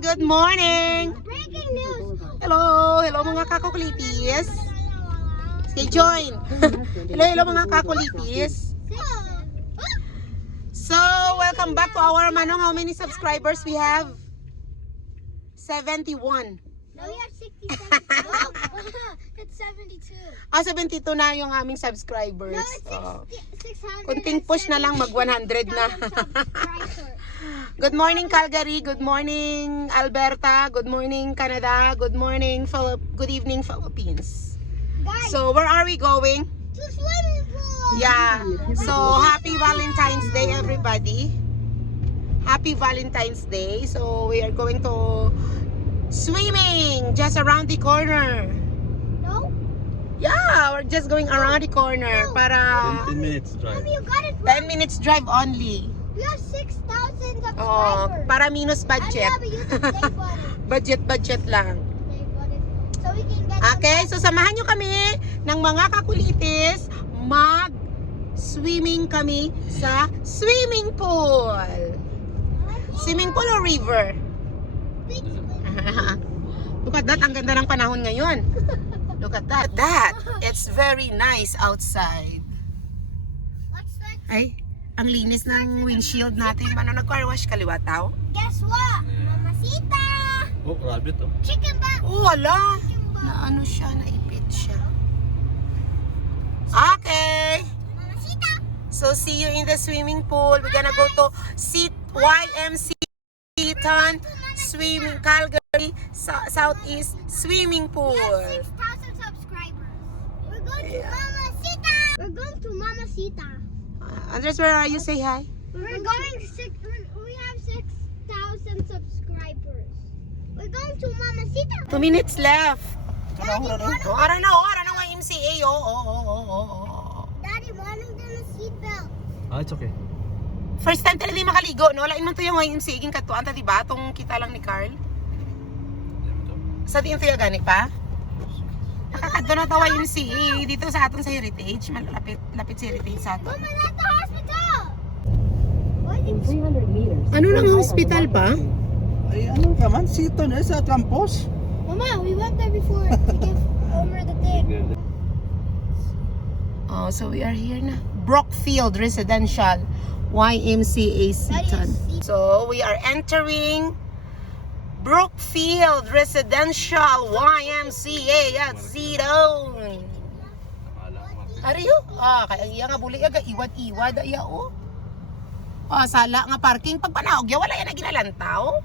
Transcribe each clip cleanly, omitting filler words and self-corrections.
Good morning! Breaking news! Hello! Hello mga kakulitis! Sige, join! Hello mga kakulitis! So, welcome back to our Manong. How many subscribers we have? 71. No, we have 67. It's 72. 72 na yung aming subscribers. No, it's Oh. 600. Kunting push na lang, mag 100 na. Good morning Calgary, good morning Alberta, good morning Canada, good morning good evening Philippines. Guys, So where are we going? to swimming pool. Yeah. So happy Valentine's Day everybody. Happy Valentine's Day. So we are going to swimming just around the corner. No? Yeah, we're just going around the corner para 10 minutes drive. You got it right. 10 minutes drive only. We have 6,000 subscribers. Oh, para minus budget. And we have a YouTube play button. Budget lang. Play button. So we can get Okay, so samahan nyo kami ng mga kakulitis mag-swimming kami sa swimming pool. Swimming pool or river? Look at that, ang ganda ng panahon ngayon. Look at that. It's very nice outside. Let's start. Ay, ang linis ng windshield natin. Paano nag-car wash kaliwa tao? Guess what? Mamacita! Oh, rabbit oh. Chicken back. Oh, wala. Na ano siya, naipit siya. Okay. Mamacita! So see you in the swimming pool. We're gonna go to YMC Seaton Swimming Calgary Southeast Swimming Pool. We have 6,000 subscribers. We're going to Mamacita! We're going to Mamacita. Andres, where are you? Say hi. We have 6,000 subscribers. We're going to Mamacita. 2 minutes left. Daddy, Oh, I don't know YMCA. Oh. Daddy, wanting them a seatbelt. Ah, it's okay. First time talaga di makaligo, no? Lain man to yung YMCA ging katuan ta, diba? Tong kita lang ni Carl. Sa diin to yung gani pa? Nakakadto na tawa YMCA dito sa aton sa Heritage. Lapit sa Heritage sa aton. Mama, at the hospital. What is 300 meters. Ano nang hospital pa? Ay, ano ka man? Sito na sa campus? Mama, we went there before to give Homer the thing. Oh, so we are here na. Brookfield Residential YMCA Seaton. So we are entering Brookfield Residential YMCA at Seaton. Ariyo? Kaya iya nga buli aga iwad-iwad iya oh. Sala nga parking pag panaog ya wala yan na ginalantaw.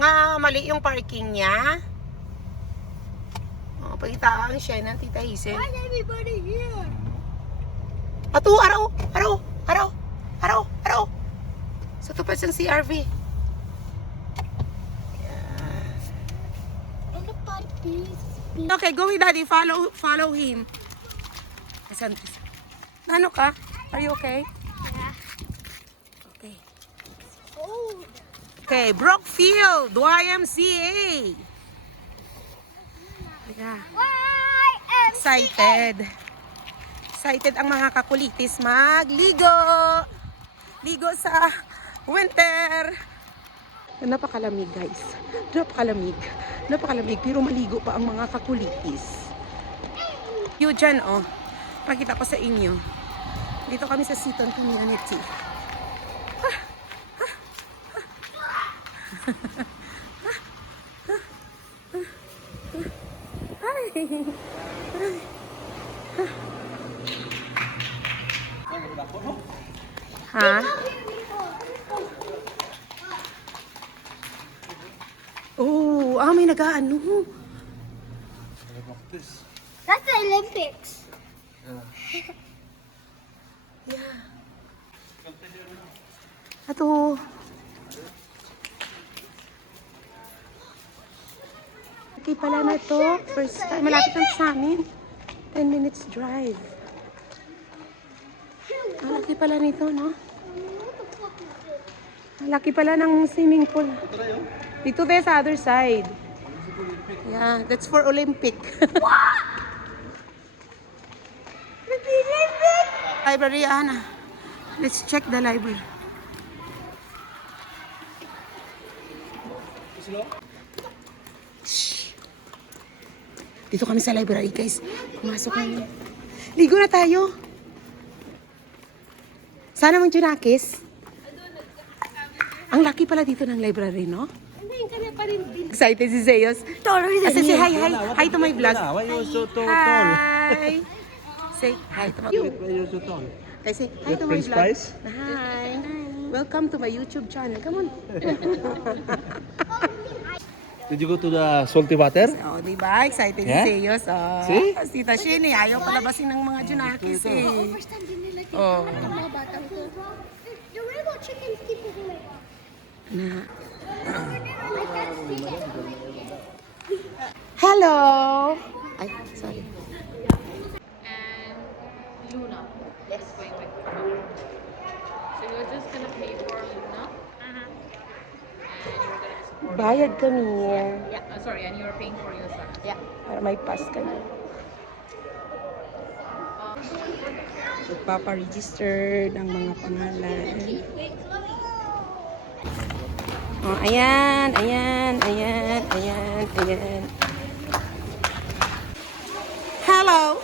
Nga mali yung parking niya. Pagitaan siya ng Tita Hazel. Why is everybody here? Ato, araw. Sa tupad ng CRV. And the pot, please. Okay, go with daddy. Follow him. Asan? Ano ka? Are you okay? Yeah. Okay. Oh. Okay, Brookfield YMCA. Yeah. Excited ang mga kakulitis magligo. Ligo sa winter. Napakalamig guys. Napakalamig pero maligo pa ang mga kakulitis. Yun dyan oh. Pakita ko sa inyo. Dito kami sa Seaton Community. Ha? Oh, may nag-aano. That's the Olympics. Yeah. Ato. Okay pala na to. First time. Malapit lang sa amin. 10 minutes drive. Malaki pala nito, no? Malaki pala ng swimming pool. Dito tayo sa other side. Yeah, that's for Olympic. Library, Ana. Let's check the library. Shh. Dito kami sa library, guys. Pumasok kami. Ligo na tayo. Sana mong Junakis. Ang laki pala dito ng library, no? Excited si Zeus. Say hi, hi. Hi to my vlog. Why you so tall? Hi. Say hi to my vlog. Why you so tall? Okay, say hi to my French vlog. fries? Hi. Welcome to my YouTube channel. Come on. Did you go to the salty water? Oh, di ba? Excited Yeah? si Zeus. Oh. See? Si Tita Shin, ayaw palabasin ng mga Junakis eh. Oh. The rainbow chickens keep moving. Na. I can't see it. Hello. Ay, sorry. And Luna. Yes. Going back to Luna. So you're just gonna pay for Luna. And you're gonna just Bayad kami. sorry, and you're paying for yourself. Yeah. Para may pass kami. Magpapa-register ng mga pangalan. Oh, ayan, ayan, ayan, ayan, ayan. Hello.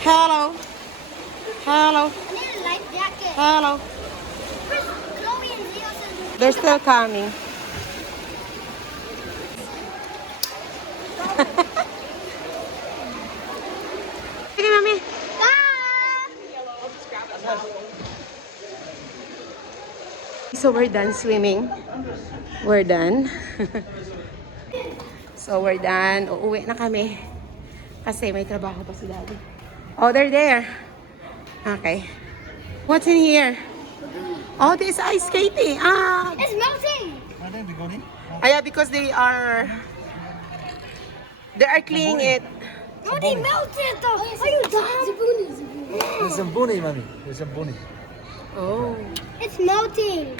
Hello. Hello. I need a life jacket. Hello. Where's Chloe and Zeus and They're still coming. Sige, mami. So we're done swimming. We're done. So we're done. Uuwi na kami. Kasi may trabaho pa si Daddy. Oh, they're there. Okay. What's in here? Oh, this ice skating. Ah, It's melting. yeah, because they are cleaning it. No, they melted. Are you dumb? There's some bunny, mommy. There's some bunny. Oh. It's melting.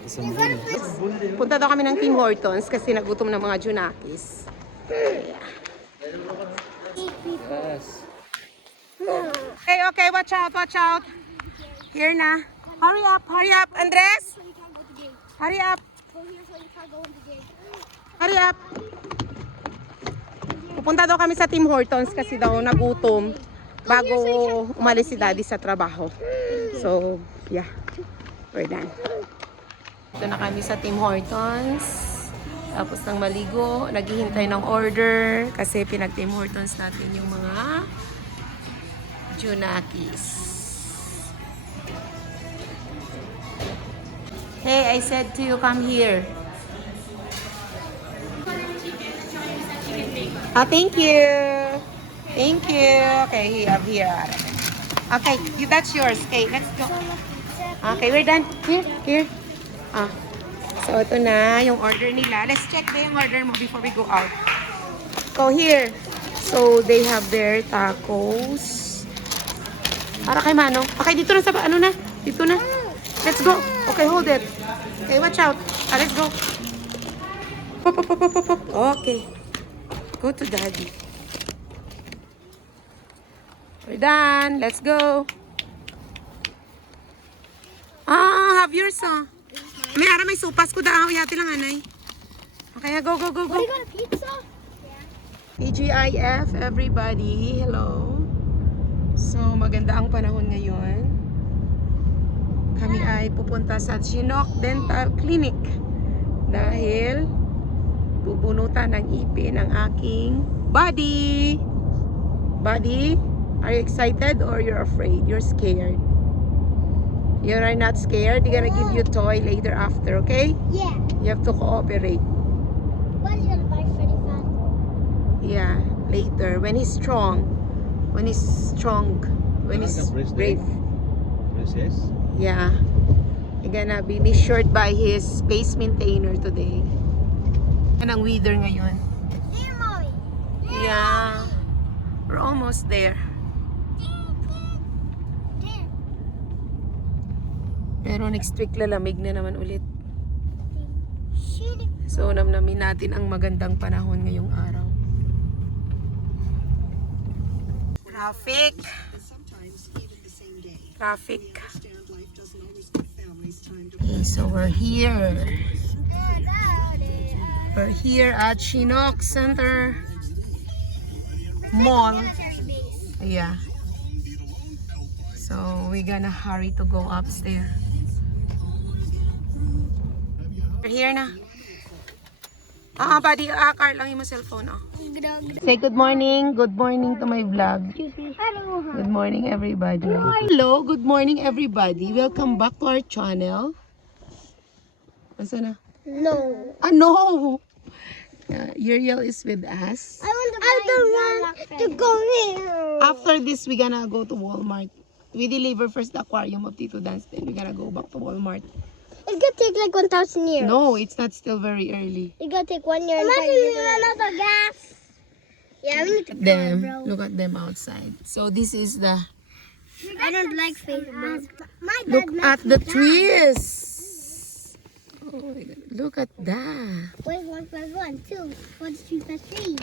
There's some Is that a bunny. place? Punta daw kami ng Tim Hortons kasi nagutom ng mga Junakis. Yes. Okay, okay, watch out, watch out. Here na. Hurry up, Andres. So you can't go to the gate. Hurry up, Go here so you can't go in the gate. hurry up. Pupunta daw kami sa Tim Hortons kasi daw nagutom bago umalis si Daddy sa trabaho. So, yeah. We're done. Ito na kami sa Tim Hortons. Tapos nang maligo, naghihintay ng order kasi pinag-Tim Hortons natin yung mga Junakis. Hey, I said to you, come here. Oh, thank you. Thank you. Okay, here. Okay, that's yours. Okay, let's go. Okay, we're done. Here. Ah. So, ito na yung order nila. Let's check na yung order mo before we go out. Go here. So, they have their tacos. Para kay Manong. Okay, dito na sa, ano na? Dito na. Let's go. Okay, hold it. Okay, watch out. Let's go. Pop. Okay. Go to Daddy. We're done. Let's go. Have yours, May ara may supas ko daaw yati lang anay. Okay, go. What, you got a pizza? TGIF, everybody. Hello. So, maganda ang panahon ngayon. Kami ay pupunta sa Chinook Dental Clinic dahil bubunutan ng ipin ang aking buddy. Buddy, are you excited or you're afraid? You're scared? You are not scared? They're gonna give you a toy later after, okay? Yeah. You have to cooperate. What are you gonna buy Freddy Fazbear? Yeah, later when he's strong. When he's strong. When he's brave. Princess? Yeah. You're gonna be measured by his space maintainer today. Yan ang weather ngayon. There, Mommy. Yeah. We're almost there. There. Pero next week lalamig na naman ulit. Shoot it. So namnamin natin ang magandang panahon ngayong araw. Traffic. Traffic. Okay, so we're here. We're here at Chinook Center Mall. Yeah. So we're gonna hurry to go upstairs. We're here na. Buddy, Carl lang yung cellphone. Say good morning. Good morning to my vlog. Good morning, everybody. Hello, good morning, everybody. Welcome back to our channel. Asa na? No. No! Uriel is with us. I don't want to go here. After this, we're gonna go to Walmart. We deliver first the aquarium of Tito Dance, then we're gonna go back to Walmart. It's gonna take like 1,000 years. No, it's not still very early. It's gonna take 1 year. Imagine we run out of gas. Yeah, we need to Them, bro. look at them outside. So this is the, I don't like Facebook. My dad look likes at the that. trees. Oh my God, look at that. Wait, 1 plus 1, 2. 1, 2 plus 3.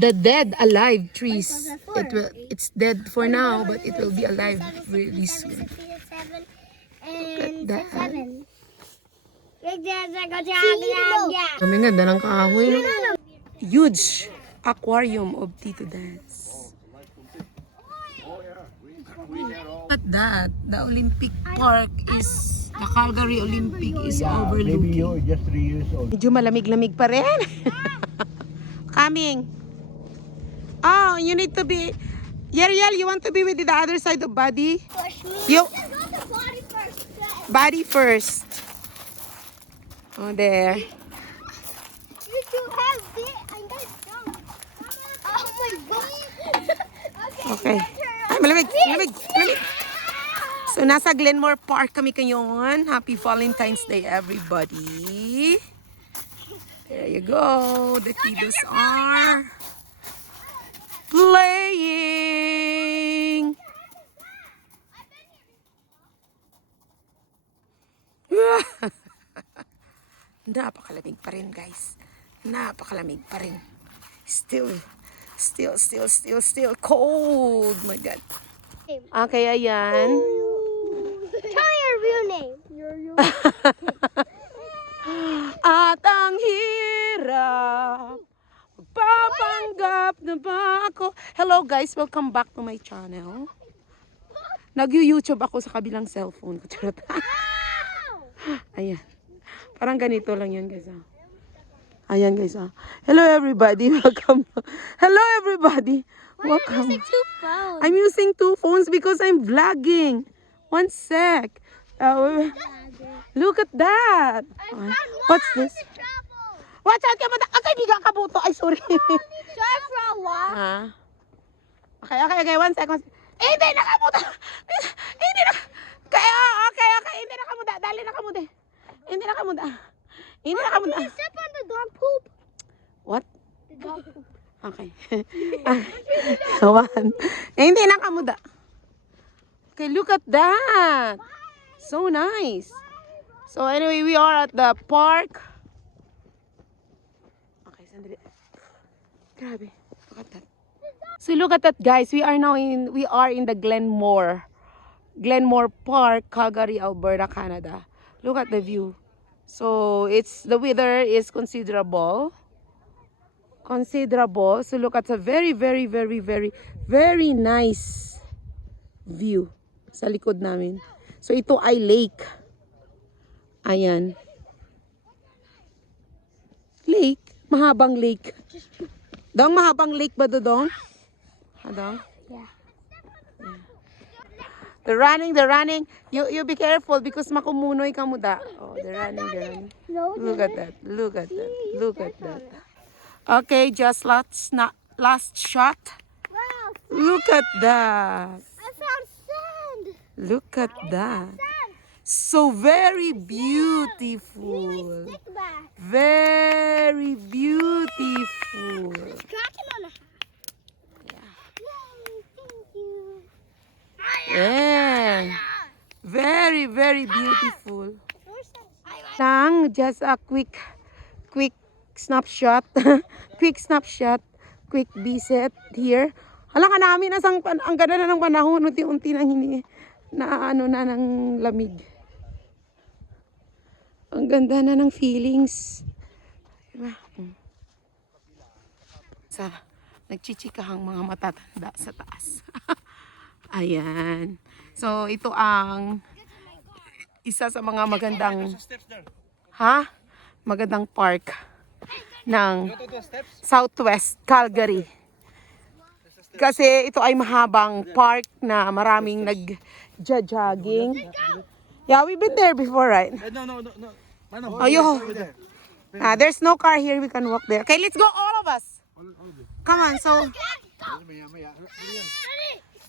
The dead alive trees. Four. It's dead for now, but it will be alive really 7, soon. 6, 7, Look at and that. 7. Kami nga, dalang kahoy. No? Huge aquarium of Tito Dance. Look at that. The Olympic Park is, the Calgary Olympic is overlooking. Maybe you're just 3 years old. Medyo malamig-lamig pa rin. Coming. Oh, you need to be, Yeriel, you want to be with the other side of Buddy? Push me. You, Go to body first. Buddy first. Oh, there. You're too heavy. I'm gonna jump. Oh my god. Okay. Ay, malamig, malamig, malamig. So, nasa Glenmore Park kami ngayon. Happy Valentine's Day, everybody. There you go. The kiddos are playing. Napakalamig pa rin, guys. Napakalamig pa rin. Still cold. My God. Okay, ayan. Tell me your real name. At ang hirap, magpapanggap na ba ako? Hello guys, welcome back to my channel. Nag-YouTube ako sa kabilang cellphone ko. Charot. Ayan. Parang ganito lang yan guys. Ayan guys. Hello everybody, welcome. Hello everybody, welcome. Using 2 phones. I'm using 2 phones because I'm vlogging. 1 sec. Look at that. What's this? Watch out ka ba? Kaibigan ka buto. Ay, sorry. Sorry for a while. Okay. 1 second. Hindi nakamuda. Hindi na. Okay. Hindi nakamuda. Dali nakamuda. Hindi nakamuda. Step on the dog poop. What? The dog poop. Okay. 1. Hindi nakamuda. Okay, look at that. So nice. So anyway, we are at the park. Okay, sandali. Grabe. Look at that. So look at that, guys. We are in the Glenmore Park, Calgary, Alberta, Canada. Look at the view. So the weather is considerable. So look at a very nice view sa likod namin. So ito ay lake. Ayan. Lake? Mahabang lake. Dong, mahabang lake ba dodong? Dong? Yeah. The running. You be careful because makumunoy ka mo da. Oh, the running. No, Look at that. Okay, just last shot. wow. Look at that. I found sand. Look at that. Sand. So very You need beautiful. my stick back. Very beautiful. It's cracking on a Yeah. Yay, thank you. Yeah. Very beautiful. Lang, just a quick snapshot. Quick visit here. Hala ka namin, ang ganda na ng panahon, unti-unti nang ng lamig. Ang ganda na ng feelings. Diba? sa nagchichikahang mga matatanda sa taas. Ayan. So, ito ang isa sa mga magandang magandang park ng Southwest Calgary. Kasi ito ay mahabang park na maraming nag-jogging. Yeah, we've been there before, right? No. Oh, there's no car here. We can walk there. Okay, let's go, all of us. Come on, so.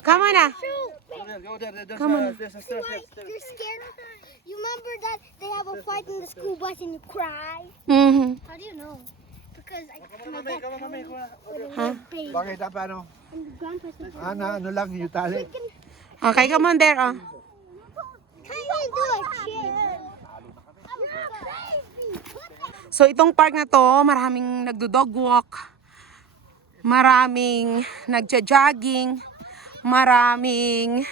Come on na. Come on. You're scared? You remember that they have a fight in the school bus and you cry? Mm-hmm. How do you know? Because I Huh? Bakit paano? and the grandpa said, Ano lang yung tali? Okay, come on there. Oh. can you do a shit? So itong park na to, maraming nagdo-dog walk, maraming nagja-jogging, maraming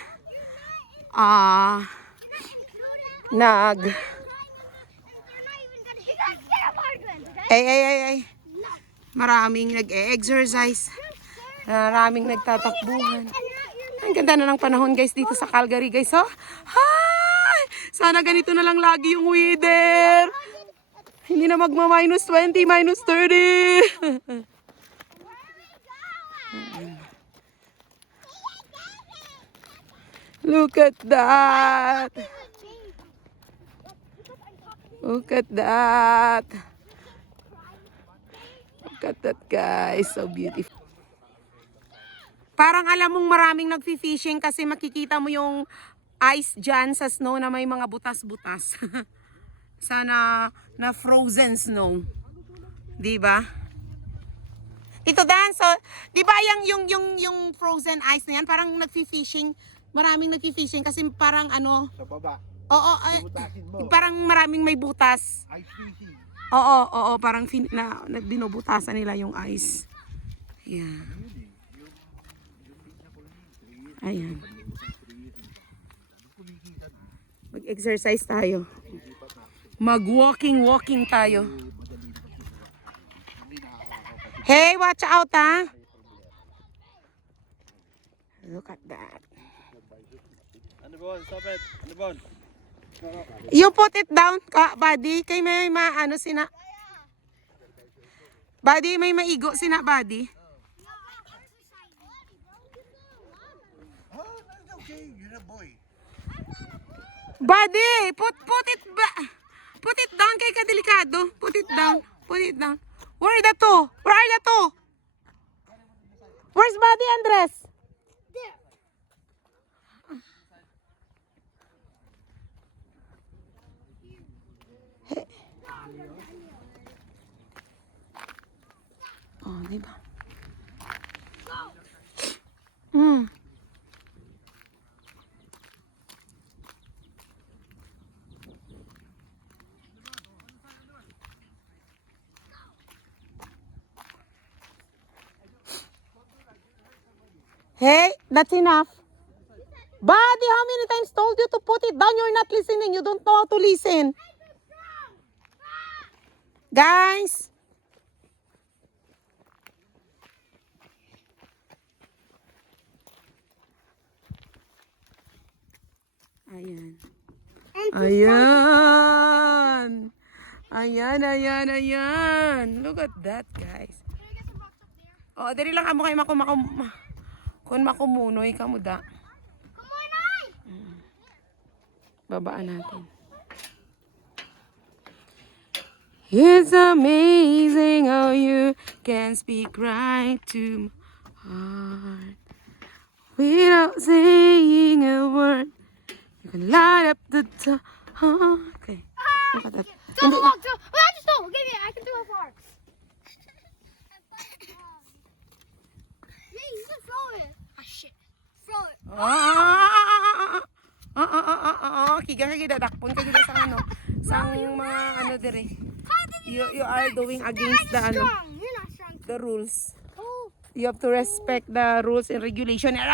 maraming nag-exercise, maraming nagtatakbuhan. Ang ganda na ng panahon guys dito sa Calgary guys. Oh. Hi! Sana ganito na lang lagi yung weather. Hindi na magma-minus 20, minus 30. Look at that. Look at that. Look at that guys. So beautiful. Parang alam mong maraming nagfi-fishing kasi makikita mo yung ice dyan sa snow na may mga butas-butas. Sana na frozen snow. 'Di ba? Ito Dan, so 'di ba yung frozen ice na yan, parang nagfi-fishing, maraming nagfi-fishing kasi parang ano, Sa baba. oo, Butasin mo. parang maraming may butas. Ice fishing. Oo, parang binubutasan nila yung ice. Yeah. Ayan. Mag-exercise tayo. Mag-walking tayo. Hey, watch out, ha? Look at that. Stop it. You put it down, buddy. Kay may maano sina. Buddy, may maigo sina, buddy. Oh, that's okay. You're a boy. Buddy, put it down kay kadelikado. Put it down. Where are the two? Where's Buddy, Andres? There. Oh, diba? Hey, that's enough. Buddy, how many times told you to put it down? You're not listening. You don't know how to listen. Guys. Ayan. Look at that, guys. Oh, dali lang kamo kay kun makumunoy kamo da. Babaan natin. It's amazing how you can speak right to my heart without saying a word. You can light up the dark. Okay. Look at that. Go, I just know. Give me. I can do it far. Hey, you can throw it. Ah, shit. Throw it. Kiga dakpon ka gid sa ano. Sa mga ano dire. You are doing against the ano, Strong. You're not strong. the rules. Oh. You have to respect the rules and regulation. Against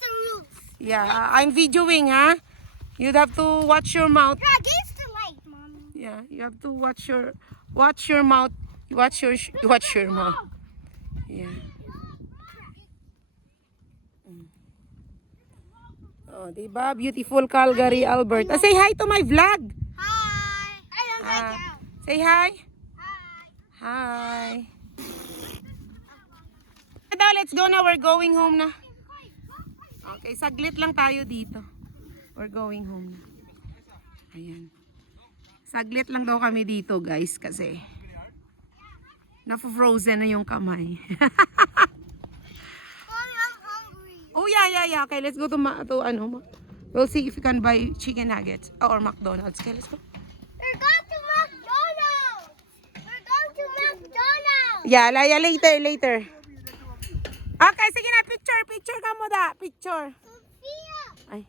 the rules. Yeah, I'm videoing, ha? You'd have to watch your mouth. You're against the light, Mommy. Yeah, you have to watch your mouth You watch your mom. Yeah. Oh, diba? Beautiful Calgary, Alberta. Say hi to my vlog. Hi. I don't like Ah, that. say hi. Hi. Hi. Daw, let's go na. We're going home na. Okay, saglit lang tayo dito. We're going home na. Ayan. Saglit lang daw kami dito, guys, kasi na-frozen na yung kamay. Mommy, I'm hungry. Oh, yeah. Okay, let's go to we'll see if we can buy chicken nuggets or McDonald's. Okay, let's go. We're going to McDonald's. We're going to McDonald's. Yeah, later. Okay, sige na, picture ka mo da, picture. Sophia, Ay,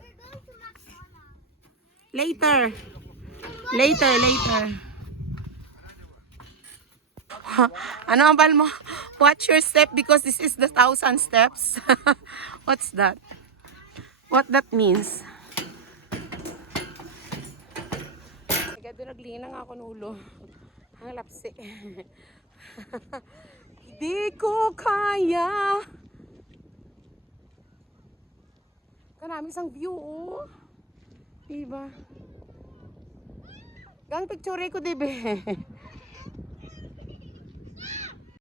we're going to McDonald's. Later. Ano ang bal mo? Watch your step because this is the 1,000 steps. What's that? What that means? Agad naglinang ako ng ulo. Ang lapsi. Hindi ko kaya. Kanami isang view, oh. Diba? Gang picture ko, diba?